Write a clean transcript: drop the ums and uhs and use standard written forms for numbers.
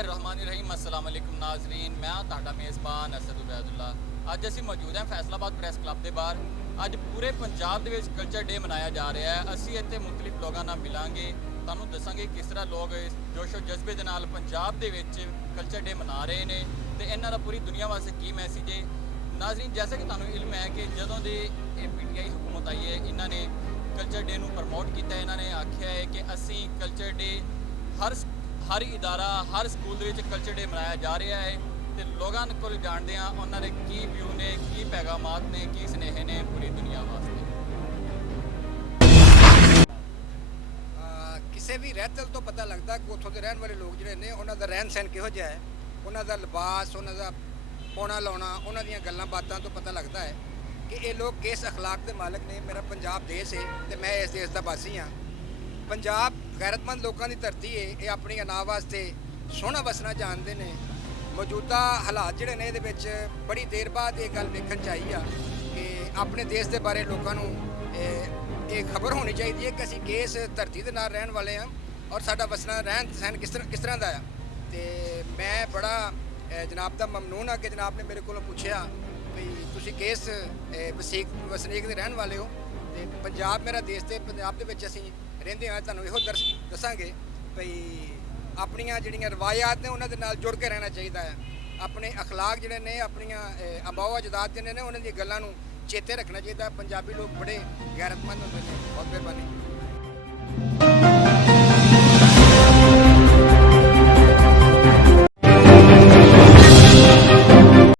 बिस्मिल्लाहिर्रहमानिर्रहीम अस्सलाम वालेकुम नाज़रीन। मैं ਤੁਹਾਡਾ ਮੇਜ਼ਬਾਨ ਅਸਦ ਉਬੈਦੁੱਲਾ। ਅੱਜ ਅਸੀਂ ਮੌਜੂਦ ਹਾਂ ਫੈਸਲਾਬਾਦ ਪ੍ਰੈਸ ਕਲੱਬ ਦੇ ਬਾਹਰ। ਅੱਜ ਪੂਰੇ ਪੰਜਾਬ ਦੇ ਵਿੱਚ ਕਲਚਰ ਡੇ ਮਨਾਇਆ ਜਾ ਰਿਹਾ ਹੈ। ਅਸੀਂ ਇੱਥੇ ਮੁxtਲਿਫ ਲੋਕਾਂ ਨਾਲ ਮਿਲਾਂਗੇ, ਤੁਹਾਨੂੰ ਦੱਸਾਂਗੇ ਕਿਸ ਤਰ੍ਹਾਂ ਲੋਕ ਇਸ ਜੋਸ਼ੋ ਜਜ਼ਬੇ ਦੇ ਨਾਲ ਪੰਜਾਬ ਦੇ ਵਿੱਚ ਕਲਚਰ ਡੇ ਮਨਾ ਰਹੇ ਨੇ ਤੇ ਇਹਨਾਂ ਦਾ ਪੂਰੀ ਦੁਨੀਆ ਵਾਸਤੇ ਕੀ ਮੈਸੇਜ ਹੈ। ਨਾਜ਼ਰੀਨ, ਜੈਸਾ ਕਿ ਤੁਹਾਨੂੰ ਇਲਮ ਹੈ ਕਿ ਜਦੋਂ ਦੇ ਇਹ ਪੀਟੀਆਈ ਹਕੂਮਤ ਆਈ ਹੈ, ਇਹਨਾਂ ਨੇ ਕਲਚਰ ਡੇ ਨੂੰ ਪ੍ਰਮੋਟ ਕੀਤਾ। ਇਹਨਾਂ ਨੇ ਆਖਿਆ ਹੈ ਕਿ ਅਸੀਂ ਕਲਚਰ ਡੇ ਹਰ ਇਦਾਰਾ ਹਰ ਸਕੂਲ ਦੇ ਵਿੱਚ ਕਲਚਰ ਡੇ ਮਨਾਇਆ ਜਾ ਰਿਹਾ ਹੈ ਤੇ ਲੋਕਾਂ ਕੋਲ ਜਾਣਦੇ ਹਾਂ ਉਹਨਾਂ ਦੇ ਕੀ ਵਿਊ ਨੇ, ਕੀ ਪੈਗਾਮਾਤ ਨੇ, ਕੀ ਸੁਨੇਹੇ ਨੇ ਪੂਰੀ ਦੁਨੀਆ ਵਾਸਤੇ। ਕਿਸੇ ਵੀ ਰਹਿਤਲ ਤੋਂ ਪਤਾ ਲੱਗਦਾ ਕਿ ਉੱਥੋਂ ਦੇ ਰਹਿਣ ਵਾਲੇ ਲੋਕ ਜਿਹੜੇ ਨੇ ਉਹਨਾਂ ਦਾ ਰਹਿਣ ਸਹਿਣ ਕਿਹੋ ਜਿਹਾ ਹੈ, ਉਹਨਾਂ ਦਾ ਲਿਬਾਸ, ਉਹਨਾਂ ਦਾ ਪਾਉਣਾ ਲਾਉਣਾ, ਉਹਨਾਂ ਦੀਆਂ ਗੱਲਾਂ ਬਾਤਾਂ ਤੋਂ ਪਤਾ ਲੱਗਦਾ ਹੈ ਕਿ ਇਹ ਲੋਕ ਕਿਸ ਅਖਲਾਕ ਦੇ ਮਾਲਕ ਨੇ। ਮੇਰਾ ਪੰਜਾਬ ਦੇਸ਼ ਹੈ ਤੇ ਮੈਂ ਇਸ ਦੇਸ਼ ਦਾ ਵਾਸੀ ਹਾਂ। ਪੰਜਾਬ ਗੈਰਤਮੰਦ ਲੋਕਾਂ ਦੀ ਧਰਤੀ ਹੈ। ਇਹ ਆਪਣੀ ਅਨਾਜ ਵਾਸਤੇ ਸੋਹਣਾ ਵਸਣਾ ਜਾਣਦੇ ਨੇ। ਮੌਜੂਦਾ ਹਾਲਾਤ ਜਿਹੜੇ ਨੇ ਇਹਦੇ ਵਿੱਚ ਬੜੀ ਦੇਰ ਬਾਅਦ ਇਹ ਗੱਲ ਦੇਖਣ 'ਚ ਆਈ ਆ ਕਿ ਆਪਣੇ ਦੇਸ਼ ਦੇ ਬਾਰੇ ਲੋਕਾਂ ਨੂੰ ਇਹ ਖਬਰ ਹੋਣੀ ਚਾਹੀਦੀ ਹੈ ਕਿ ਅਸੀਂ ਕਿਸ ਧਰਤੀ ਦੇ ਨਾਲ ਰਹਿਣ ਵਾਲੇ ਹਾਂ ਔਰ ਸਾਡਾ ਵਸਣਾ ਰਹਿਣ ਸਹਿਣ ਕਿਸ ਤਰ੍ਹਾਂ ਦਾ ਆ। ਤੇ ਮੈਂ ਬੜਾ ਜਨਾਬ ਦਾ ਮਮਨੂਨ ਆ ਕਿ ਜਨਾਬ ਨੇ ਮੇਰੇ ਕੋਲੋਂ ਪੁੱਛਿਆ ਵੀ ਤੁਸੀਂ ਕਿਸ ਵਸਨੀਕ ਦੇ ਰਹਿਣ ਵਾਲੇ ਹੋ। ਤੇ ਪੰਜਾਬ ਮੇਰਾ ਦੇਸ਼ ਤੇ ਪੰਜਾਬ ਦੇ ਵਿੱਚ ਅਸੀਂ ਰਹਿੰਦੇ ਹਾਂ। ਤੁਹਾਨੂੰ ਇਹੋ ਦੱਸਾਂਗੇ ਭਈ ਆਪਣੀਆਂ ਜਿਹੜੀਆਂ ਰਵਾਇਤ ਨੇ ਉਹਨਾਂ ਦੇ ਨਾਲ ਜੁੜ ਕੇ ਰਹਿਣਾ ਚਾਹੀਦਾ ਹੈ। ਆਪਣੇ ਅਖਲਾਕ ਜਿਹੜੇ ਨੇ, ਆਪਣੀਆਂ ਆਬਾਓ ਅਜਦਾਦ ਜਿਹੜੇ ਨੇ, ਉਹਨਾਂ ਦੀਆਂ ਗੱਲਾਂ ਨੂੰ ਚੇਤੇ ਰੱਖਣਾ ਚਾਹੀਦਾ। ਪੰਜਾਬੀ ਲੋਕ ਬੜੇ ਗੈਰਤਮੰਦ ਹੁੰਦੇ ਨੇ। ਬਹੁਤ ਮਿਹਰਬਾਨੀ।